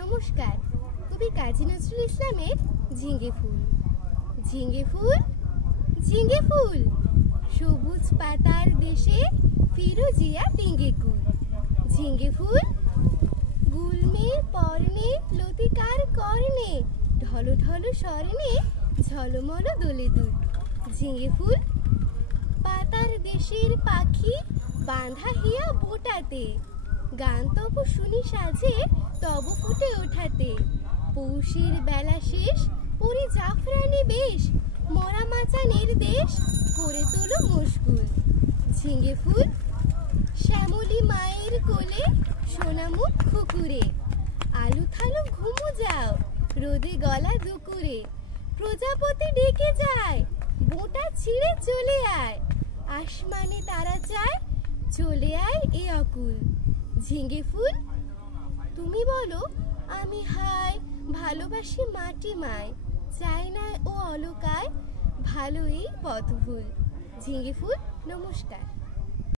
নমস্কার। কবি কাজী নজরুল ইসলামের ঝিঙে ফুল। ঝিঙে ফুল, ঝিঙে ফুল, সবুজ পাতার দেশে ফিরোজিয়া ডিঙে কুল। ঝিঙে ফুল, গুলমের পরনে লতিকার কর্ণে, ঢলো ঢলো স্বর্ণে ঝলমল দোলে দুল। ঝিঙে ফুল, পাতার দেশের পাখি বাঁধা হিয়া বোটাতে, গান তব শুনি সাজে তব ফুটে ওঠাতে। পৌষের বেলা শেষ পরি জাফরানি বেশ, মরা মাচানের দেশ করে তোলো মুশকুল। ঝিঙে ফুল, শ্যামলী মায়ের কোলে সোনামুখ খুকুরে, আলু থালু ঘুমু যাও রোদে গলা দুকুরে। প্রজাপতি ডেকে যায় বোঁটা ছিঁড়ে চলে আয়, আসমানে তারা চায় চলে আয় এ অকুল। ঝিঙে ফুল, তুমি বলো আমি হায় ভালোবাসি মাটি মায়, চাই না ও অলকায় ভালো এই পথ ভুল। ঝিঙে ফুল, নমস্কার।